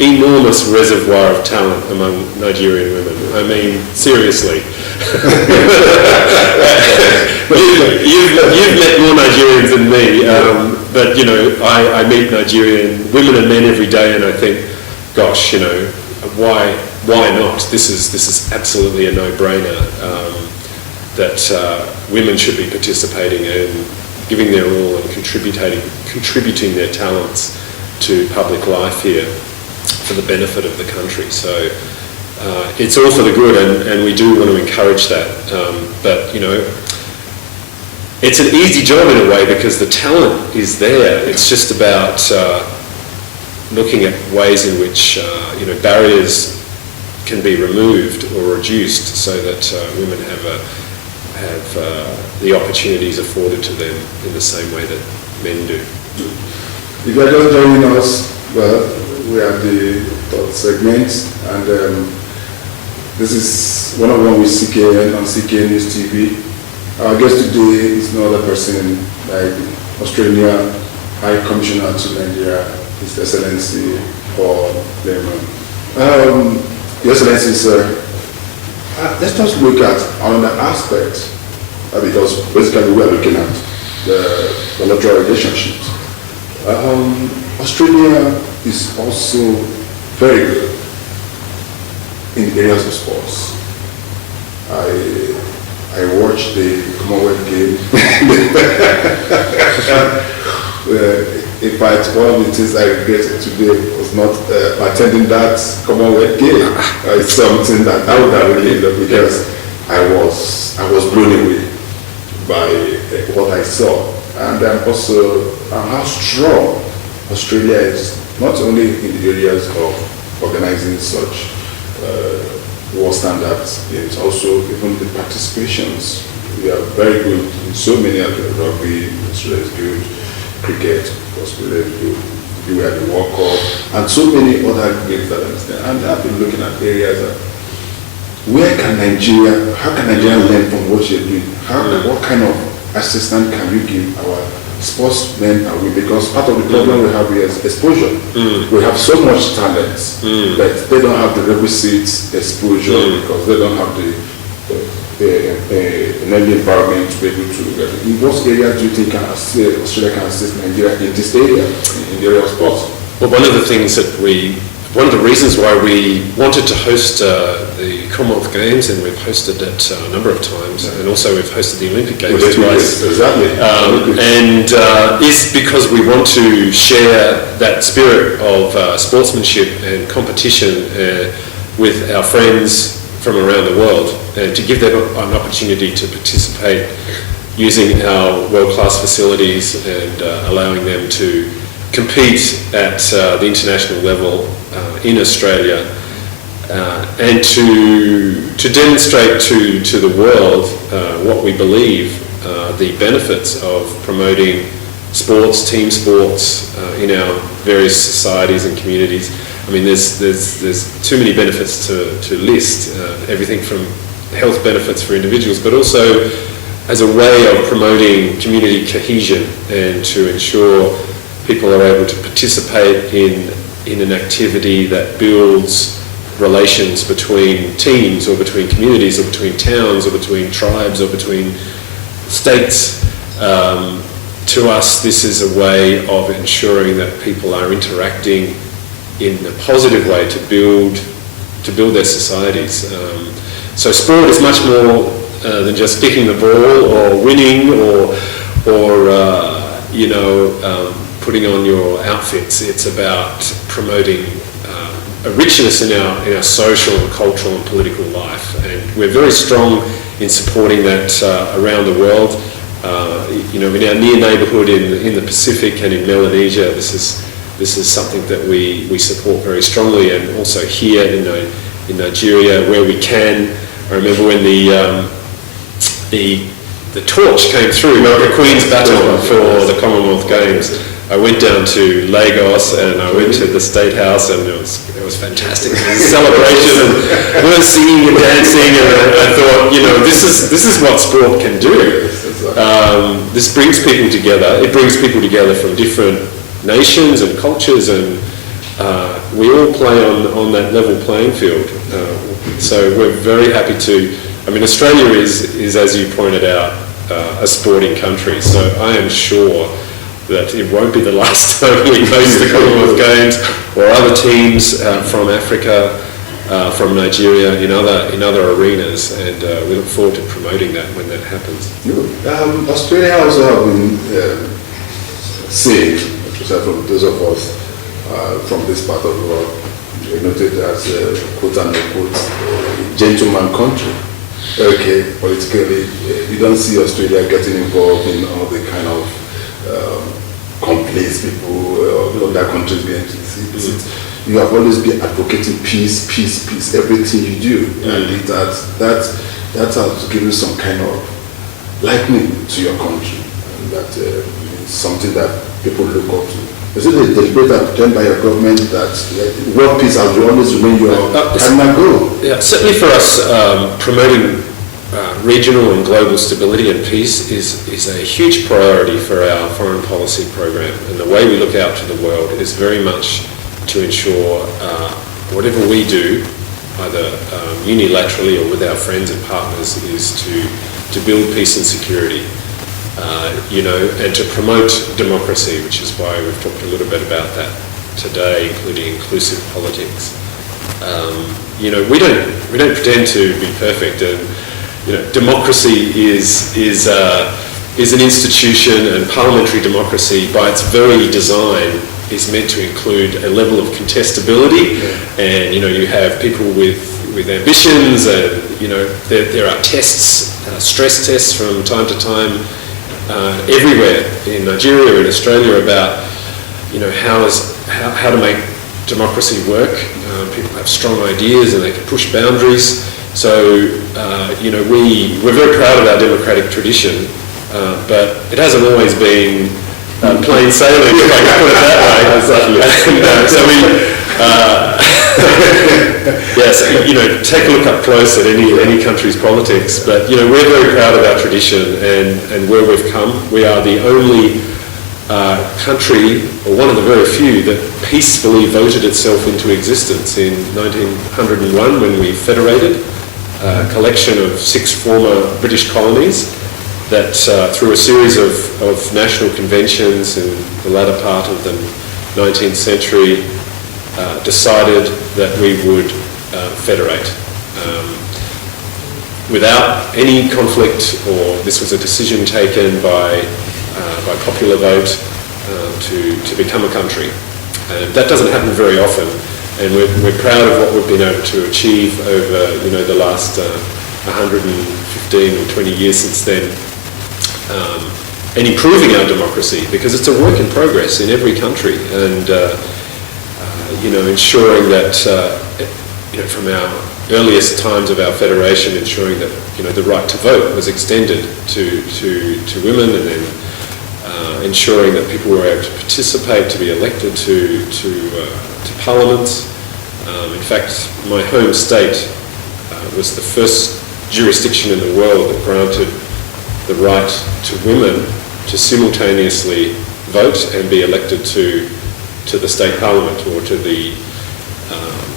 enormous reservoir of talent among Nigerian women. I mean, seriously. You've met more Nigerians than me, but you know, I meet Nigerian women and men every day, and I think, gosh, you know, why not? This is absolutely a no-brainer that women should be participating and giving their all and contributing their talents to public life here for the benefit of the country. So it's all for the good, and we do want to encourage that. But you know, it's an easy job in a way because the talent is there. It's just about looking at ways in which you know, barriers can be removed or reduced so that women have the opportunities afforded to them in the same way that men do. If you are just joining us, well, we have the third segment, and this is one on one with CKN on CKN News TV. Our guest today is no other person like Australia High Commissioner to Nigeria, His Excellency Paul Lehmann. Your Excellency, sir, let's just look at another aspect, because basically we are looking at the bilateral relationships. Australia is also very good in the areas of sports. I watched the Commonwealth game. In fact, one of the things I regretted today was not attending that Commonwealth game. It's something that I would have really loved, because I was blown away by what I saw, and also how strong Australia is, not only in the areas of organizing such world standards, it's also even the participations. We are very good in so many of the rugby. Australia is good, cricket, Australia is good. We had the World Cup and so many other games that I understand. And I've been looking at areas that how can Nigeria learn from what you're doing? What kind of assistance can you give our sportsmen and women? Because part of the problem we have here is exposure. We have so much talent, but they don't have the requisite exposure because they don't have the environment to be able to get it. In what areas do you think Australia can assist Nigeria in this area, in the area of sports? Well, one of the reasons why we wanted to host the Commonwealth Games, and we've hosted it a number of times, and also we've hosted the Olympic Games twice. Exactly. Is because we want to share that spirit of sportsmanship and competition with our friends from around the world, and to give them an opportunity to participate using our world-class facilities and allowing them to compete at the international level in Australia, and to demonstrate to the world what we believe the benefits of promoting sports, team sports in our various societies and communities. I mean, there's too many benefits to list, everything from health benefits for individuals, but also as a way of promoting community cohesion and to ensure people are able to participate in an activity that builds relations between teams or between communities or between towns or between tribes or between states. To us, this is a way of ensuring that people are interacting in a positive way to build their societies. So sport is much more than just kicking the ball or winning or putting on your outfits. It's about promoting a richness in our social and cultural and political life, and we're very strong in supporting that around the world. In our near neighbourhood in the Pacific and in Melanesia, this is something that we support very strongly, and also here in Nigeria where we can. I remember when the torch came through, the Queen's baton for the Commonwealth Games. I went down to Lagos and I went to the State House, and it was fantastic. It was a celebration, and we were singing and dancing, and I thought, this is what sport can do. This brings people together. It brings people together from different nations and cultures, and we all play on that level playing field. So we're very happy to. I mean, Australia is as you pointed out, a sporting country. So I am sure that it won't be the last time we host the Commonwealth Games or other teams from Africa, from Nigeria, in other arenas, and we look forward to promoting that when that happens. Australia also have been saying, especially from those of us from this part of the world, noted as quote unquote gentleman country. Okay, politically, you don't see Australia getting involved in all the kind of complaints people or other countries get into. You have always been advocating peace, everything you do, and that has given you some kind of liking to your country, and that is something that people look up to. Is it a deliberate attempt by your government that world peace has always remained your primary goal? Yeah, certainly for us, promoting regional and global stability and peace is a huge priority for our foreign policy program, and the way we look out to the world is very much to ensure whatever we do, either unilaterally or with our friends and partners, is to build peace and security, and to promote democracy, which is why we've talked a little bit about that today, including inclusive politics. We don't pretend to be perfect, and democracy is an institution, and parliamentary democracy, by its very design, is meant to include a level of contestability, and you have people with ambitions, and there are tests, stress tests from time to time, everywhere in Nigeria, in Australia, about how to make democracy work. People have strong ideas and they can push boundaries. So we're very proud of our democratic tradition, but it hasn't always been plain sailing, if I can put it that way. Take a look up close at any country's politics. But we're very proud of our tradition and where we've come. We are the only country, or one of the very few, that peacefully voted itself into existence in 1901 when we federated a collection of 6 former British colonies that through a series of national conventions in the latter part of the 19th century decided that we would federate without any conflict, or this was a decision taken by popular vote to become a country. And that doesn't happen very often, and we're proud of what we've been able to achieve over the last 115 or 20 years since then. And improving our democracy, because it's a work in progress in every country, and ensuring that from our earliest times of our federation, ensuring that the right to vote was extended to women, and then ensuring that people were able to participate, to be elected to parliaments. In fact, my home state was the first jurisdiction in the world that granted the right to women to simultaneously vote and be elected to the state parliament, or to the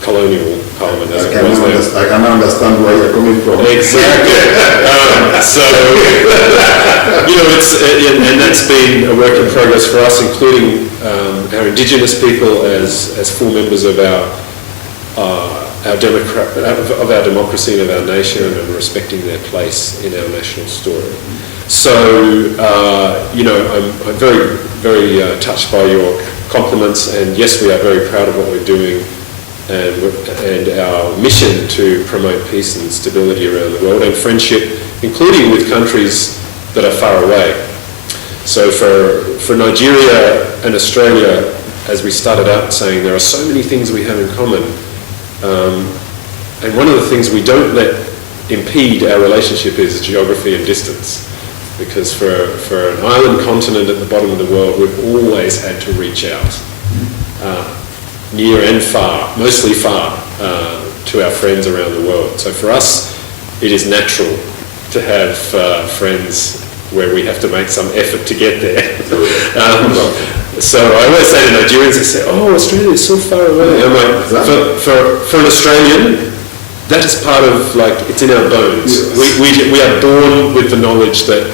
colonial parliament as it was then. I can understand where you're coming from. Exactly. And that's been a work in progress for us, including our Indigenous people as full members of our democracy and of our nation, and respecting their place in our national story. So, I'm very, very touched by your compliments, and yes, we are very proud of what we're doing, and our mission to promote peace and stability around the world, and friendship, including with countries that are far away. So for Nigeria and Australia, as we started out saying, there are so many things we have in common. And one of the things we don't let impede our relationship is geography and distance. Because for an island continent at the bottom of the world, we've always had to reach out, near and far, mostly far, to our friends around the world. So for us, it is natural to have friends where we have to make some effort to get there. So I always say to Nigerians, they say, "Oh, Australia is so far away." I'm like, for an Australian, that is part of, like, it's in our bones. Yes. We are born with the knowledge that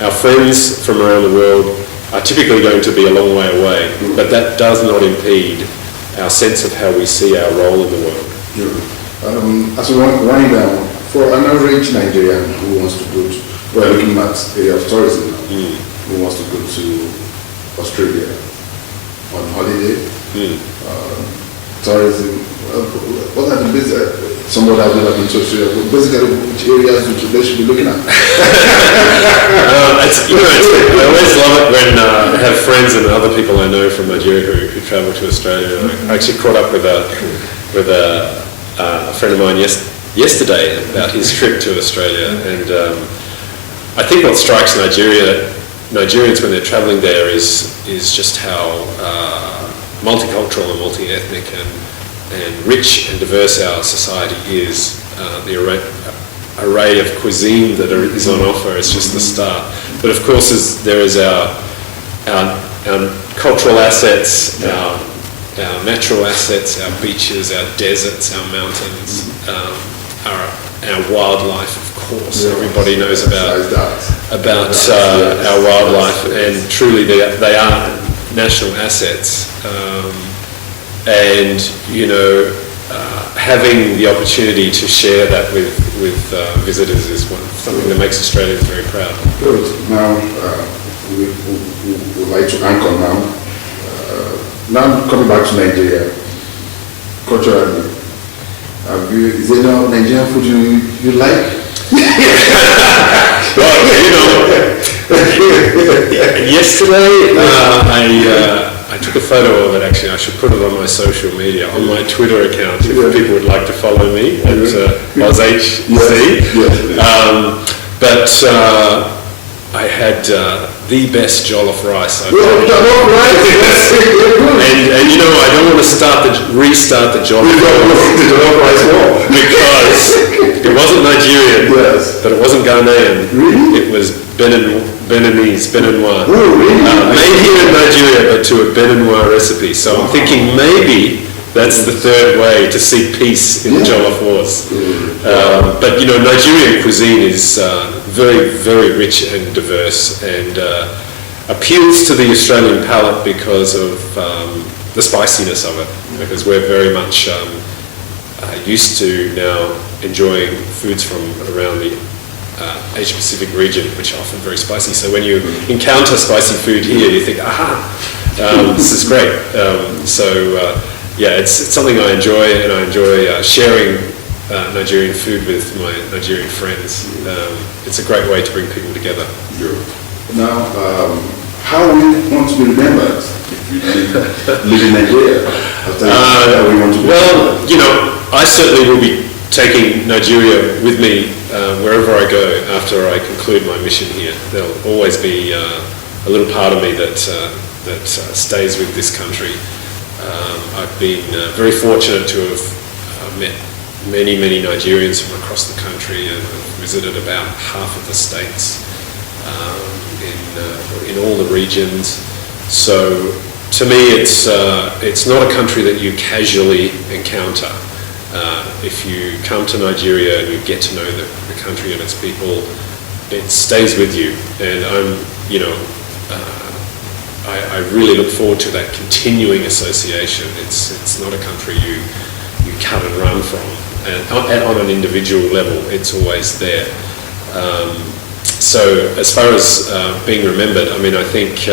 our friends from around the world are typically going to be a long way away, but that does not impede our sense of how we see our role in the world. As we wind down, for an average Nigerian who wants to go to, we're looking at area of tourism now, who wants to go to Australia on holiday, tourism, what are the basic, somebody has never been to Australia, but basically which areas they should be looking at? I always love it when I have friends and other people I know from Nigeria who travel to Australia. I actually caught up with a friend of mine yesterday about his trip to Australia, and I think what strikes Nigerians when they're travelling there is just how multicultural and multi-ethnic and rich and diverse our society is. The array of cuisine that is on offer is just the start. But of course, there is our cultural assets, our natural assets, our beaches, our deserts, our mountains, our wildlife. Of course, everybody knows about our wildlife, and truly they are national assets. And having the opportunity to share that with visitors is something that makes Australians very proud. Good. Now we would like to anchor now. Now coming back to Nigeria, culturally, is there no Nigerian food you like? Well, yesterday I took a photo of it. Actually, I should put it on my social media, on my Twitter account, if people would like to follow me at OzHC. But I had the best jollof rice I've had. Jollof rice, and I don't want to restart the jollof rice because it wasn't Nigerian, but it wasn't Ghanaian. Really? It was Beninese, Beninois. Oh, really? Made here in Nigeria, but to a Beninois recipe. So I'm thinking maybe that's the third way to seek peace in the Jollof Wars. But Nigerian cuisine is very, very rich and diverse, and appeals to the Australian palate because of the spiciness of it, because we're very much used to now enjoying foods from around the Asia Pacific region, which are often very spicy. So when you encounter spicy food here, you think, this is great. It's something I enjoy, and I enjoy sharing Nigerian food with my Nigerian friends. It's a great way to bring people together. Now, how will you want to be remembered if you live in Nigeria? I certainly will be taking Nigeria with me wherever I go after I conclude my mission here. There'll always be a little part of me that stays with this country. I've been very fortunate to have met many Nigerians from across the country, and I've visited about half of the states in all the regions. So to me, it's not a country that you casually encounter. If you come to Nigeria and you get to know the country and its people, it stays with you. And I really look forward to that continuing association. It's not a country you cut and run from. And on an individual level, it's always there. So as far as being remembered, I think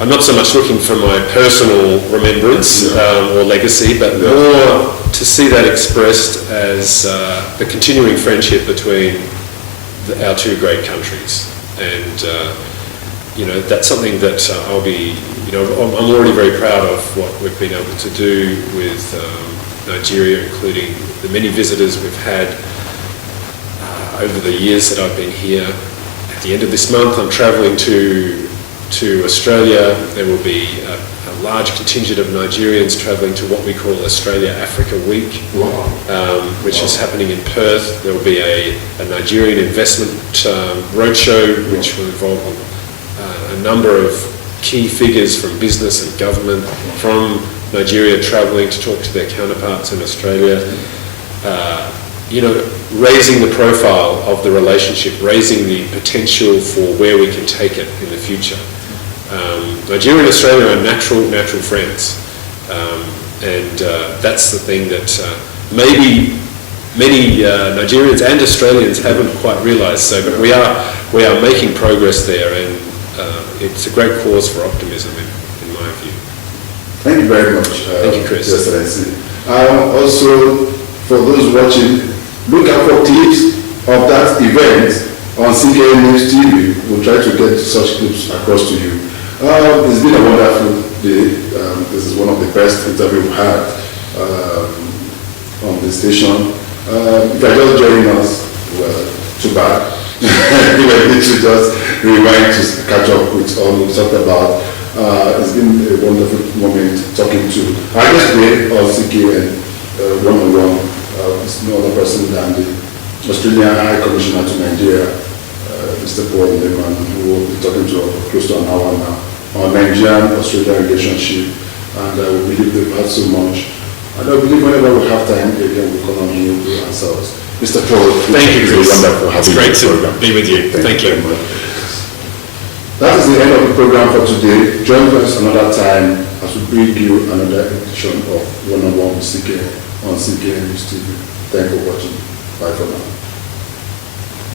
I'm not so much looking for my personal remembrance or legacy, but more to see that expressed as the continuing friendship between our two great countries. And that's something that I'll be, I'm already very proud of what we've been able to do with Nigeria, including the many visitors we've had over the years that I've been here. At the end of this month, I'm travelling to Australia. There will be a large contingent of Nigerians travelling to what we call Australia Africa Week, which is happening in Perth. There will be a Nigerian investment roadshow, which will involve a number of key figures from business and government from Nigeria travelling to talk to their counterparts in Australia. Raising the profile of the relationship, raising the potential for where we can take it in the future. Nigeria and Australia are natural friends, and that's the thing that maybe many Nigerians and Australians haven't quite realised. So, but we are making progress there, and it's a great cause for optimism in my view. Thank you very much. Thank you, Chris. Your Excellency. Also, for those watching, look out for clips of that event on CKN News TV. We'll try to get such clips across to you. It's been a wonderful day. This is one of the best interviews we've had on the station. If you're just joining us, well, too bad. You need to just rewind to catch up with all we talked about. It's been a wonderful moment talking to our guest today on CKN one-on-one. It's no other person than the Australian High Commissioner to Nigeria, Mr. Lehmann, who will be talking to us close to an hour now on Nigerian-Australian relationship. And we believe they've had so much. And I believe whenever we have time, again, we'll come on here to answer us. Mr. Paul, thank you, Chris. Wonderful. It's great to be with you. Thank you. That is the end of the program for today. Join us another time as we bring you another edition of One-on-One with CK on CKN News TV. Thank you for watching. Bye for now.